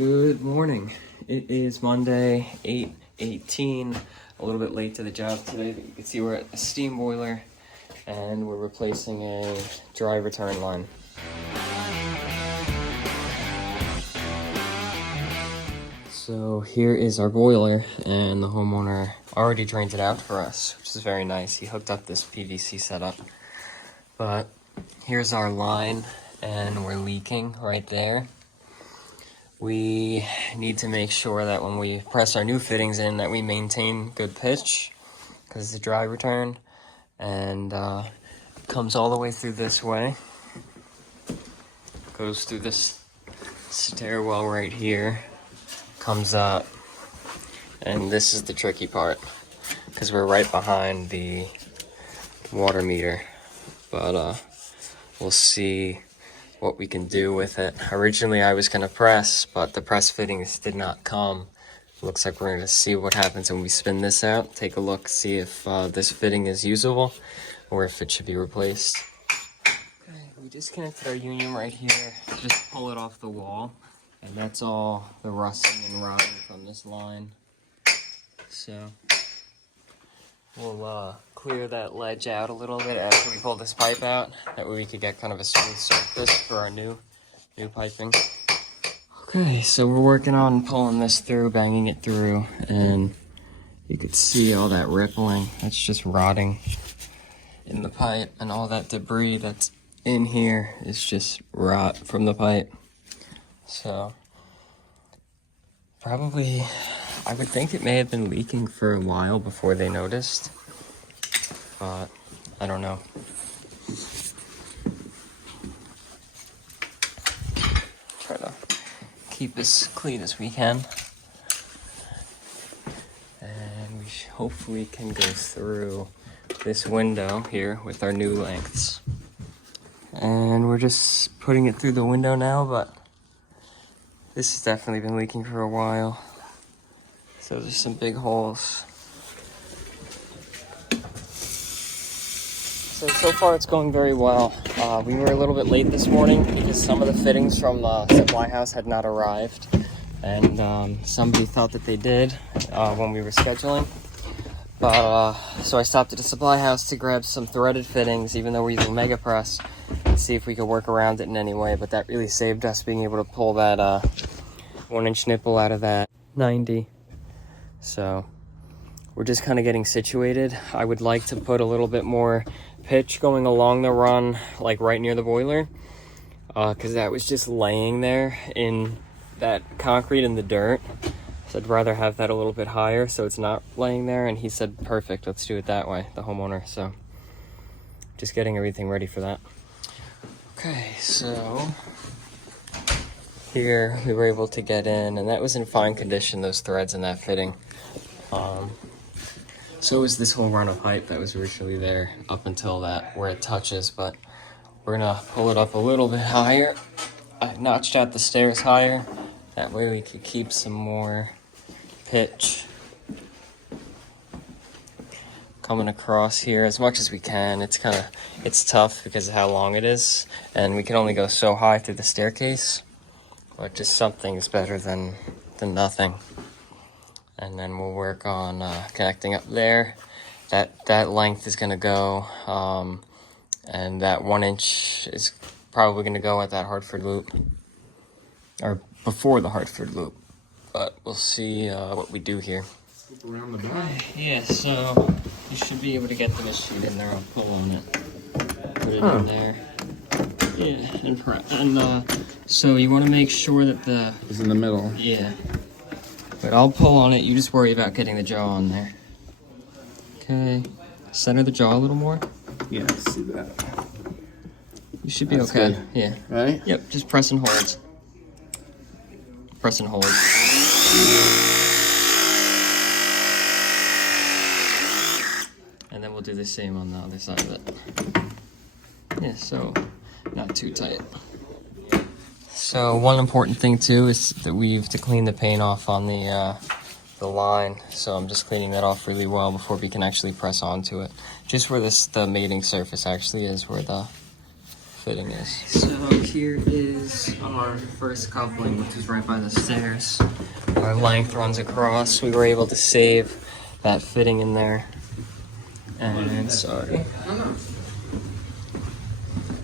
Good morning. It is Monday, 8/18. A little bit late to the job today, but you can see we're at a steam boiler and we're replacing a dry return line. So here is our boiler, and the homeowner already drained it out for us, which is very nice. He hooked up this PVC setup. But here's our line, and we're leaking right there. We need to make sure that when we press our new fittings in that we maintain good pitch, because it's a dry return, and comes all the way through this way. Goes through this stairwell right here, comes up, and this is the tricky part, because we're right behind the water meter. But we'll see what we can do with it. Originally I was going to press, but the press fittings did not come. Looks like we're going to see what happens when we spin this out. Take a look, see if this fitting is usable or if it should be replaced. Okay, we disconnected our union right here. Just pull it off the wall, and that's all the rusting and rotting from this line. So we'll clear that ledge out a little bit after we pull this pipe out. That way we could get kind of a smooth surface for our new piping. Okay, so we're working on pulling this through, banging it through, and you could see all that rippling. That's just rotting in the pipe, and all that debris that's in here is just rot from the pipe. So probably, I would think it may have been leaking for a while before they noticed, but I don't know. Try to keep as clean as we can, and we hopefully can go through this window here with our new lengths. And we're just putting it through the window now, but this has definitely been leaking for a while. So there's some big holes. So far it's going very well. We were a little bit late this morning because some of the fittings from the supply house had not arrived. And somebody thought that they did when we were scheduling. But so I stopped at the supply house to grab some threaded fittings, even though we're using Mega Press, and see if we could work around it in any way. But that really saved us being able to pull that 1-inch nipple out of that 90. So we're just kind of getting situated. I would like to put a little bit more pitch going along the run, like right near the boiler, because that was just laying there in that concrete in the dirt. So I'd rather have that a little bit higher so it's not laying there. And he said, perfect, let's do it that way, the homeowner. So just getting everything ready for that. Okay, so here we were able to get in, and that was in fine condition, those threads in that fitting. So is this whole run of pipe that was originally there up until that where it touches, but we're gonna pull it up a little bit higher. I notched out the stairs higher, that way we could keep some more pitch coming across here as much as we can. It's tough because of how long it is, and we can only go so high through the staircase, but just something is better than nothing. And then we'll work on connecting up there. That length is gonna go, and that 1-inch is probably gonna go at that Hartford loop, or before the Hartford loop. But we'll see what we do here. Around the back. Yeah, so you should be able to get the machine in there. I'll pull on it, put it in there. Yeah, and so you want to make sure that the It's in the middle. Yeah. But I'll pull on it, you just worry about getting the jaw on there. Okay, center the jaw a little more. Yeah, I see that. You should be That's okay. good. Yeah. Right? Yep, just press and hold. Press and hold. And then we'll do the same on the other side of it. Yeah, so not too tight. So one important thing too is that we have to clean the paint off on the line. So I'm just cleaning that off really well before we can actually press onto it. Just where the mating surface actually is, where the fitting is. So here is is our first coupling, which is right by the stairs. Our length runs across. We were able to save that fitting in there. And sorry.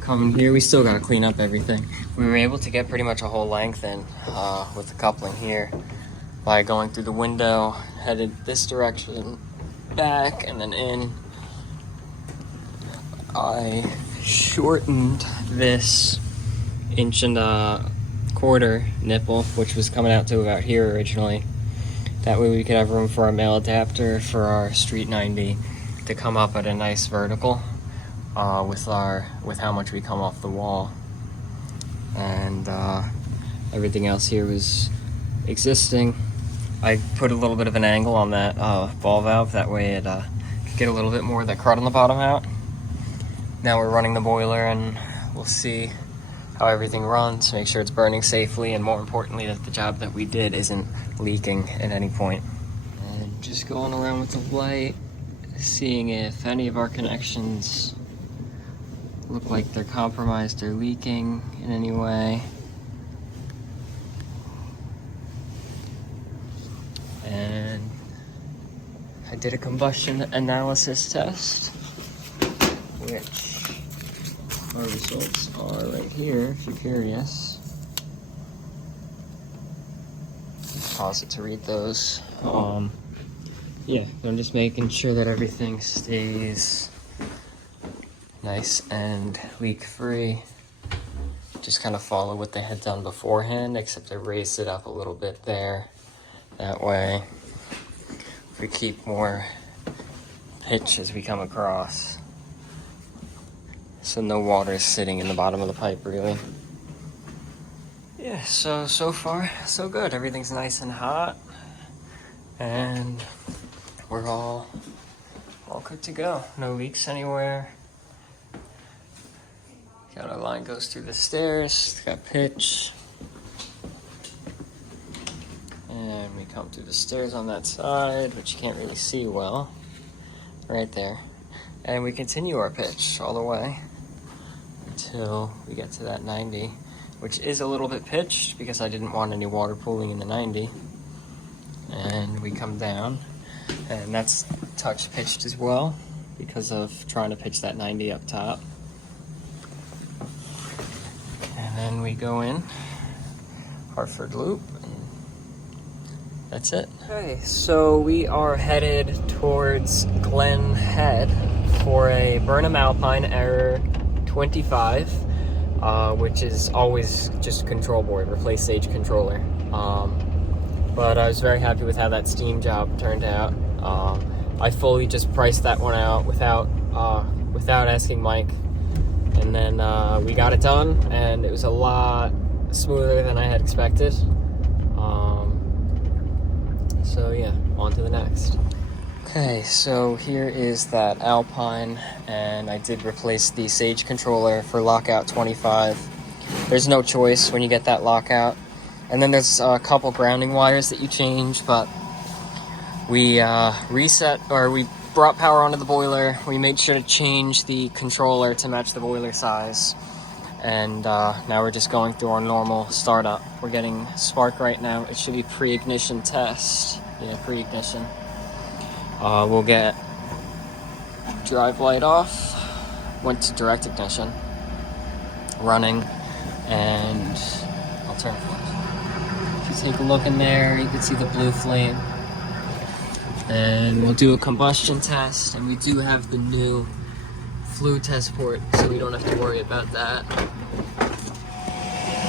Coming here, we still gotta clean up everything. We were able to get pretty much a whole length in with the coupling here by going through the window, headed this direction, back, and then in. I shortened this 1.25 inch nipple, which was coming out to about here originally. That way we could have room for our male adapter for our Street 90 to come up at a nice vertical with how much we come off the wall. And everything else here was existing. I put a little bit of an angle on that ball valve, that way it could get a little bit more of that crud on the bottom out. Now we're running the boiler and we'll see how everything runs, make sure it's burning safely, and more importantly that the job that we did isn't leaking at any point. And just going around with the light, seeing if any of our connections look like they're compromised or leaking in any way. And I did a combustion analysis test, which our results are right here if you're curious. Pause it to read those. Yeah, I'm just making sure that everything stays nice and leak-free. Just kind of follow what they had done beforehand, except I raised it up a little bit there. That way, we keep more pitch as we come across. So no water is sitting in the bottom of the pipe, really. Yeah, so far, so good. Everything's nice and hot. And we're all good to go. No leaks anywhere. Got our line goes through the stairs, it's got pitch. And we come through the stairs on that side, which you can't really see well. Right there. And we continue our pitch all the way until we get to that 90, which is a little bit pitched because I didn't want any water pooling in the 90. And we come down, and that's touch pitched as well because of trying to pitch that 90 up top. And then we go in Hartford loop, and that's it. Okay, so we are headed towards Glen Head for a Burnham Alpine error 25, which is always just control board, replace Sage controller. But I was very happy with how that steam job turned out. I fully just priced that one out without asking Mike. And then we got it done, and it was a lot smoother than I had expected. So yeah, on to the next. Okay, so here is that Alpine, and I did replace the Sage controller for Lockout 25. There's no choice when you get that Lockout. And then there's a couple grounding wires that you change, but we we brought power onto the boiler. We made sure to change the controller to match the boiler size. And now we're just going through our normal startup. We're getting spark right now. It should be pre-ignition test. Yeah, pre-ignition. We'll get drive light off. Went to direct ignition. Running. And I'll turn it. If you take a look in there, you can see the blue flame. And we'll do a combustion test, and we do have the new flue test port, so we don't have to worry about that.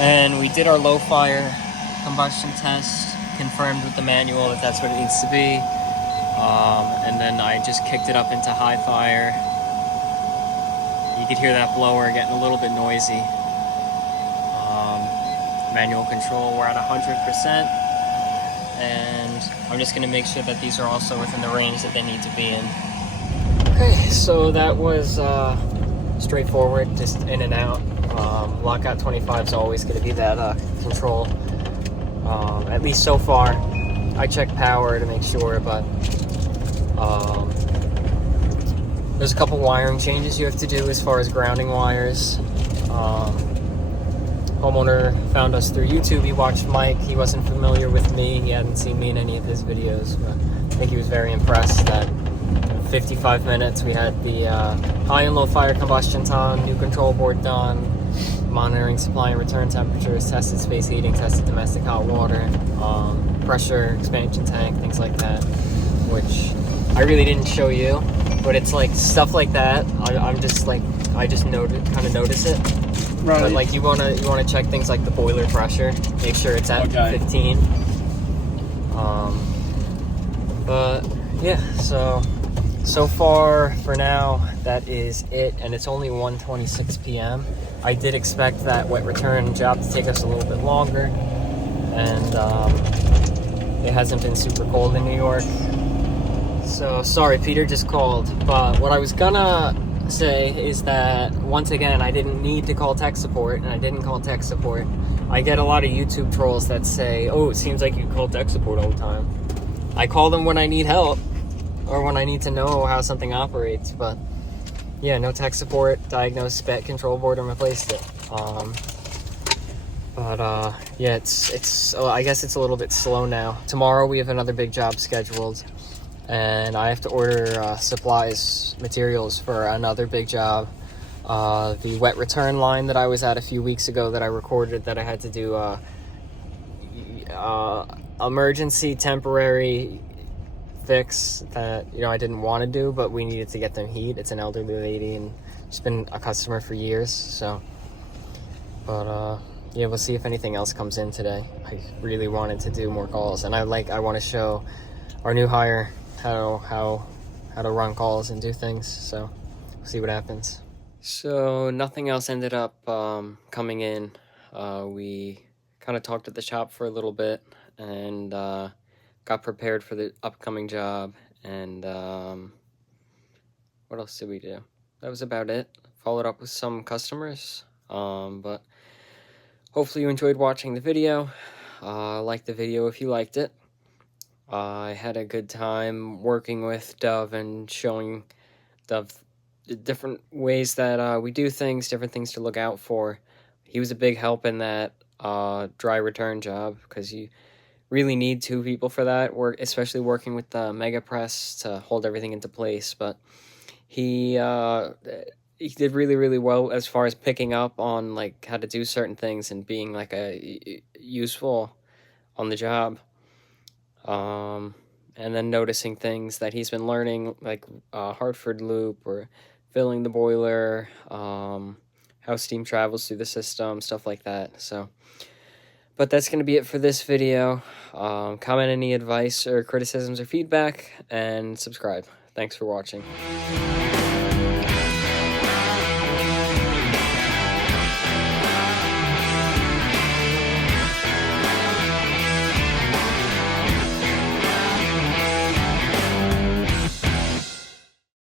And we did our low fire combustion test, confirmed with the manual that that's what it needs to be. And then I just kicked it up into high fire. You could hear that blower getting a little bit noisy. Manual control, we're at 100%, and I'm just going to make sure that these are also within the range that they need to be in. Okay, so that was straightforward, just in and out. Lockout 25 is always going to be that control, at least so far. I checked power to make sure, but there's a couple wiring changes you have to do as far as grounding wires. homeowner found us through YouTube. He watched Mike. He wasn't familiar with me. He hadn't seen me in any of his videos, but I think he was very impressed that in 55 minutes we had the high and low fire combustions on, new control board done, monitoring supply and return temperatures, tested space heating, tested domestic hot water, pressure, expansion tank, things like that, which I really didn't show you, but it's like stuff like that. I'm just like, I just kind of notice it. Right. But like you wanna check things like the boiler pressure, make sure it's at 15. But yeah, so far for now that is it, and it's only 1:26 p.m. I did expect that wet return job to take us a little bit longer, and it hasn't been super cold in New York. So sorry, Peter just called, but what I was gonna say is that once again I didn't need to call tech support, and I didn't call tech support. I get a lot of YouTube trolls that say, oh, it seems like you call tech support all the time. I call them when I need help or when I need to know how something operates, but yeah, no tech support, diagnosed spec control board and replaced it. Yeah, it's I guess it's a little bit slow now. Tomorrow we have another big job scheduled, and I have to order supplies, materials for another big job. The wet return line that I was at a few weeks ago that I recorded, that I had to do emergency temporary fix that, you know, I didn't want to do, but we needed to get them heat. It's an elderly lady and she's been a customer for years, so yeah, we'll see if anything else comes in today. I really wanted to do more calls, and I want to show our new hire how to run calls and do things, so we'll see what happens. So nothing else ended up coming in. We kind of talked at the shop for a little bit and got prepared for the upcoming job, and what else did we do? That was about it. Followed up with some customers, but hopefully you enjoyed watching the video. Like the video if you liked it. I had a good time working with Dove and showing Dove the different ways that we do things, different things to look out for. He was a big help in that dry return job, because you really need two people for that, especially working with the mega press to hold everything into place. But he did really, really well as far as picking up on like how to do certain things and being like a useful on the job. And then noticing things that he's been learning, like Hartford loop or filling the boiler, how steam travels through the system, stuff like that. So, but that's going to be it for this video. Comment any advice or criticisms or feedback, and subscribe. Thanks for watching.